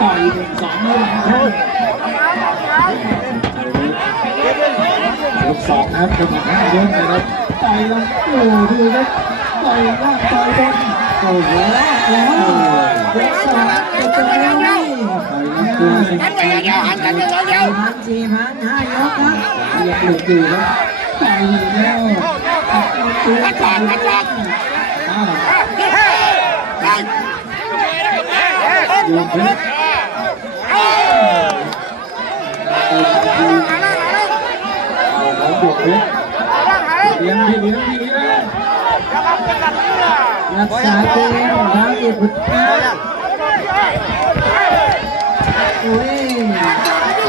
ต่อยหนึ่งสองแล้วหลังเข้าลูกสองนะครับกำลังห้ายกนะครับต่อยลำโอ้ดูครับต่อยล่างต่อยบนโอ้โหแล้วยกสองจะจบแล้วนี่ต่อยลำตัวสิหันไปเดียวหันกันเดียวเดียวพันสี่พันห้ายกครับยังหลุดอยู่ครับต่อยอีกแล้วตัดลำตัวต่อยอ้าวได้ ของบวกเพชรเลี้ยงพี่เลี้ยงพี่เลี้ยงรักษาเกมทางอีกพุทธะโอ้ย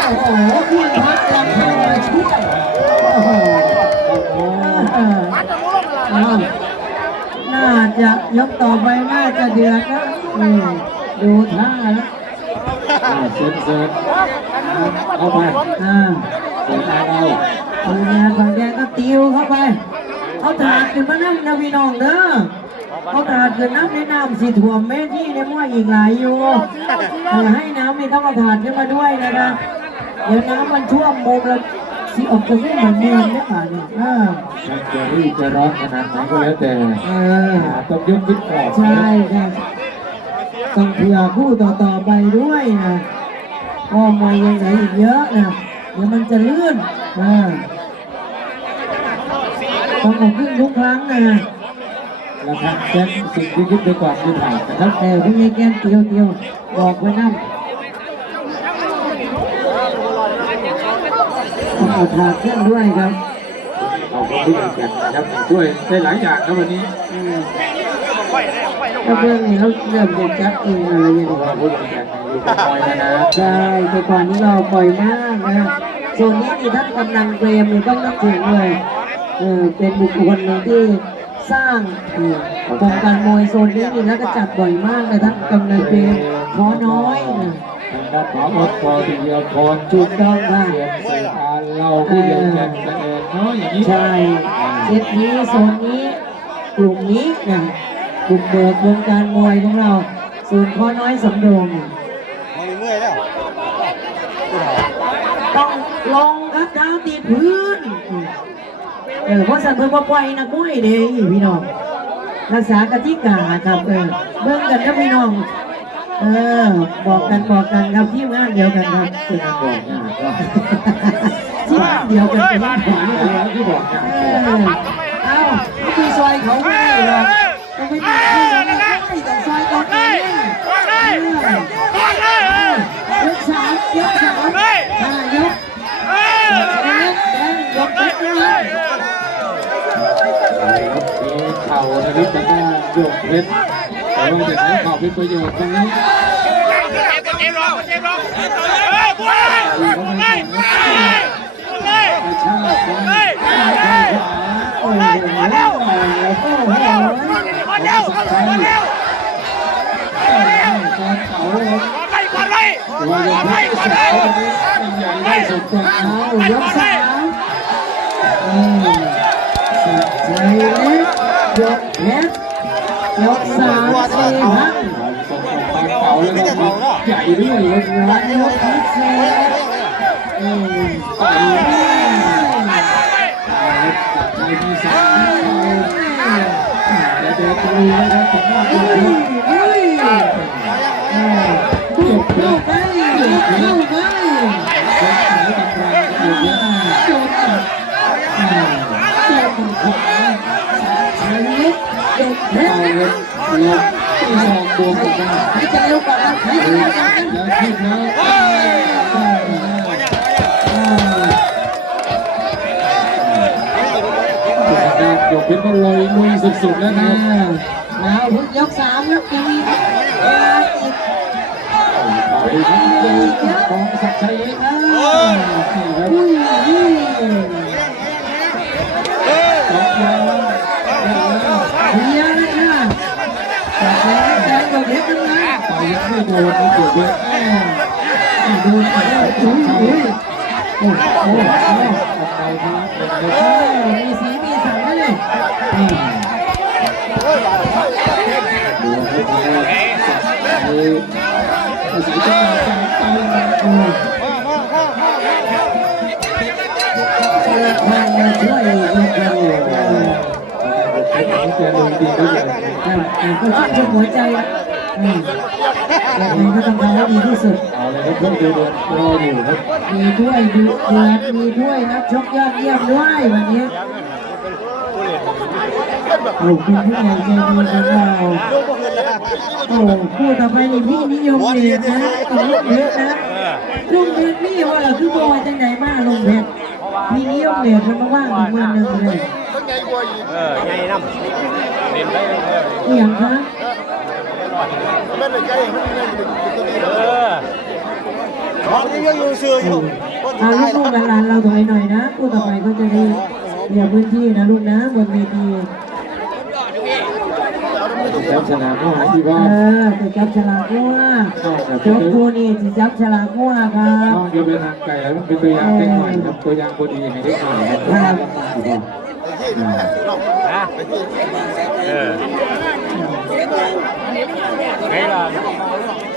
โอ้โหคุณพักลำพังมาช่วยโอ้โหน่าจะยกต่อไปน่าจะเดือดนะดูท่าแล้วอ่าเซิร์ฟเซิร์ฟ เข้าไปอ่าเสียตาเราฝั่งแดงฝั่งแดงก็ติวเข้าไป เอาถาดขึ้นมานั่งนะพี่น้องเด้อเอาถาดขึ้นน้ำในน้ำสีถ่วมแม่ที่ในมั่วอีกหลายอยู่เออให้น้ำไม่ต้องเอาถาดขึ้นมาด้วยนะคะเดี๋ยวน้ำมันท่วมมุมแล้วสิออกจะไม่เหมือนเดิมเนี่ยป่ะเนี่ยอ่าจะรีบจะร้อนขนาดไหนก็แล้วแต่เออต้องยกขึ้นก่อนใช่ค่ะต้องเผื่อคู่ต่อๆไปด้วยนะ เพอมวยยังเหลืออีกเยอะนะเดี๋ยวมันจะเลื่อนอ่าต้องออกขึ้นทุกครั้งนะแล้วทางแจ้งสิ่งที่คิดไปก่อนคือผ่านนะครับแต่พี่แก้มเตียวเตียวบอกไว้นั่นต้องเอาถาดขึ้นด้วยครับเอาคนที่แข่งนะครับช่วยได้หลายอย่างนะวันนี้ถ้าเพื่อนนี่เราเริ่มจะจัดเองอะไรอย่างเงี้ย ว่าผู้แข่งอยู่กับมวยนะนะใช่แต่ก่อนนี้เราปล่อยมากนะส่วนนี้นี่ท่านกำนันเปรมนี่ต้องนึกถึงเลยเออเป็นบุคคลหนึ่งที่สร้างเอ่อวงการมวยโซนนี้นี่แล้วก็จัดบ่อยมากเลยท่านกำนันเปรมขอน้อยนะทางด้านขออดพอดีเดียวพรถูกต้องค่ะเสียงเสียงตาเราผู้ใหญ่แข่งกันเองเนาะอย่างนี้ใช่เซตนี้โซนนี้กลุ่มนี้นะกลุ่มเบิกวงการมวยของเราส่วนขอน้อยสำโรงนี่ มันเมื่อยแล้ว ต้องลงครับเท้าตีพื้น เออเพราะสันเพิ่นบ่ปล่อยนักมวยเด้พี่น้องรักษากติกาครับเออเบิ่งกันครับพี่น้อง เออ บอกกันบอกกันครับทีมงานเดียวกันครับเป็นบอกงานว่าทีมงานเดียวกันเป็นบ้านขวางที่เลยแล้วที่บอกงานเออเอ้าไม่ไปซอยเขาไม่ได้หรอกต้องไป รับแต่ก็โยกเพชรแต่ว่าจะใช้เข่าเป็นประโยชน์ตรงนี้เจ็ บรอเจ็บรอเฮ้ยบุ้ยดีเขาม่ส่งนะกระชากไปข้างขวาโอ้โหโอ้โหโอ้โหคนเดียวคนเดียกาเข่าครับไปก่อนเลยตัวยังไม่สุดเป็นใหญ่ได้วยกสามอืมใจเล็กยกเพชรยกสามสี่ห้าส่งออกทางเข่าแล้วก็ใหญ่ด้วยครับร้อยกเพชรสี่อืมต่อยใจมีสามแต่เด็กตรีนะครับผมว่าเฮ้ยเฮ้ยเออบุกเข้าไปบุกเข้าไป เด็กไหนกำลังอยู่เนี่ยโดนตัดโดนขวาใจเล็กยเพเอาชรเลยลงที่สองบวกอีกนะหายใจเร็วกว่านะหายใจเร็วกว่านะแล้วขึ้นยกเป็นก็ลอยลุยสุดๆแล้วนะเอาพุทยกสามยกยังมีเวลาอีกไปครับกองศักดิ์ชัยเล็กเอนี่อครับ อุ้ยอุ้ย สองยาว เฮียเลยค่ะจากแล้วแดงกับเล็กนะต่อยยังไม่โดนนี่เกือบเลยเออดูไปแล้วอุ้ยอุ้ยโอ้โหโอ้โหออกไปครับเป็นเออมีสีมีสันเลยดูให้ดีสักทีอาศัยจังหวะสายไแกลงดีก็อย่างครับแต่ก็ชื่นชมหัวใจอะอืมยังก็ต้องทำให้ดีที่สุดเอาเลยครับเพื่อนดูเดือดรออยู่ครับมีด้วยดูเดือดมีด้วยนักชกยอดเยี่ยมด้วยวันนี้โอ้คุณผู้ใหญ่ใจดีของเราโอ้พูดต่อไปนี่พี่นิยมเดชนะกับลูกเพชรนะลูกเพชรนี่ว่าคือบอยจังไหนมากลงเพชรพี่นิยมเดชมันมาว่างอีกเมื่อหนึ่งเลยก็ไงกว่าอีกเออไงน้ำ เล่นได้เลยอหย่างคะเออเอาลูกลูกหลานๆเราถอยหน่อยนะพูดต่อไปก็จะได้เหลือพื้นที่นะลูกนะบนเวทีแล้วชนะก็หาที่เอบ้านอจะจับฉลากงัวจบคู่นี่จะจับฉลากงัวครัน้บองจะเป็นทางไก่แล้วเป็นตัวอย่างได้หน่อยครับตัวอย่างพอดีให้ได้หน่อยครับ นะเออไงล่ะ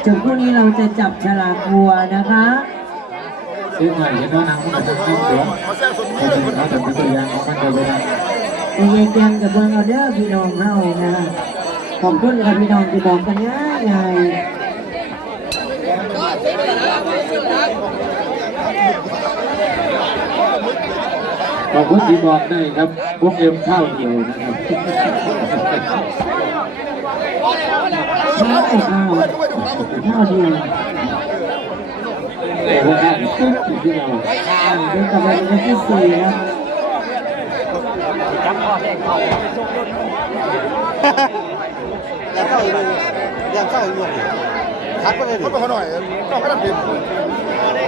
จบคู่นี้เราจะจับฉลากวัวนะคะเส้นใหม่เห็นว่านังมันจะเข้าเสือเขาจะเป็นตัวอย่างของมันโดยเวลาไอ้ยายแกงกับเบิ้งเอาเด้อพี่น้องเฮานะขอบคุณกับพี่น้องที่บอกกันง่ายง่าย ขอบคุณที่บอกได้ครับพวกเอ็มข้าวเดียวนะครับข้าวข้าวข้าวเดียวแต่ว่าตึ๊บที่เราเป็นกำลังวันที่สี่ครับจับพ่อแม่เขายังเข้าอยู่ยังเข้าอยู่คัดไปเลยดิ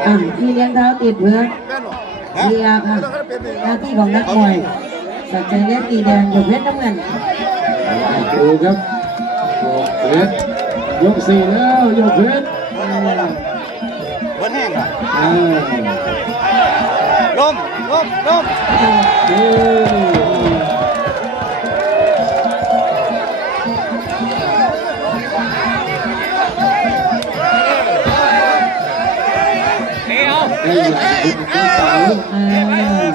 อะพี่เลี้ยงเท้าติดเพื่อน เลียค่ะหน้าที่ของนักมวยสัจใจเล็กตีแดงอยู่เพชรน้ำเงินดูครับโยกเพชรยกสี่แล้วโยกเพชรวันแห้งอะเออลมลมลมเออเอ้าได้หลายคนที่ เสาเออ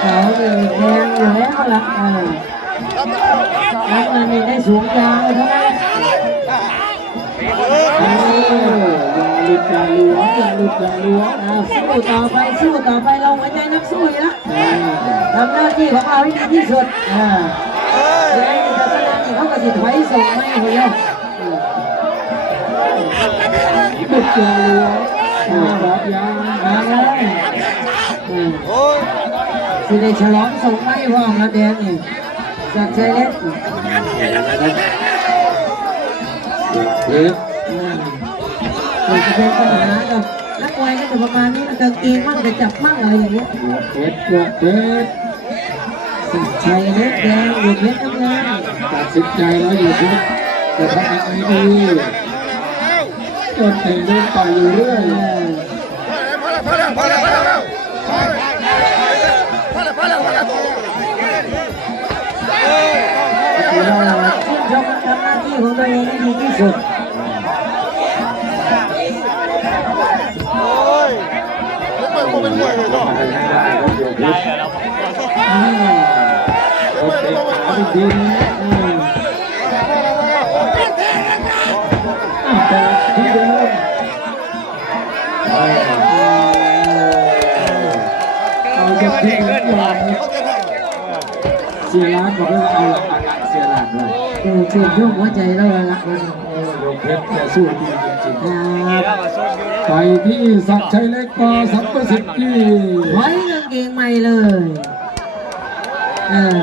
เขาเลยแดงอยู่แล้วล่ะเออนักมันนี่ได้สูงยาวเท่านั้นเออย่าหลุดอย่าหลวมอย่าหลุดอย่าหลวมเอาสู้ต่อไปสู้ต่อไปเราหัวใจนักสู้อยู่แล้วทำหน้าที่ของเราให้ดีที่สุดอ่าแล้วจะแสดงนี่เขาก็สิถอยส่งไม่เดี ยวหลุดอย่าหลวมเออครับยางมาเลยอืมโอ้ยสิได้ฉลองส่งไม่ว่างมาแดงนี่จากใจเล็กเพชรอืมมันจะเป็นปัญหากับนักมวยก็จะประมาณนี้มันกางเกงมั่งแต่จับมั่งอะไรอย่างเงี้ยโยกเพชรโยกเพชรชัยเล็กแดงอยู่เพชรน้ำเงินตัดสินใจแล้วอยู่เพชรจะทำยังไงดี จนเตะโดนต่อยอยู่เรื่อยเออเราชื่นชมทำหน้าที่ของตัวเองให้ดีที่สุดโอ้ยมันเป็นมวยเลยเนาะใหญ่แล้วอืมโอเคเอาอีกทีนึงอืมแต่ สียร์ลันบอกว่าเอาหลักการเสียหลักเลยเออชื่นชมหัวใจเราละละโอ้โยกเพชรแกสู้ดีจริงครับแล้วก็ส้มอยู่ๆไปที่สักดิ์ชัยเล็กก็สัมประสิทธิ์ที่ไว้กางเกงใหม่เลยเออ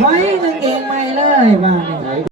ไว้กางเกงใหม่เลยบ้าง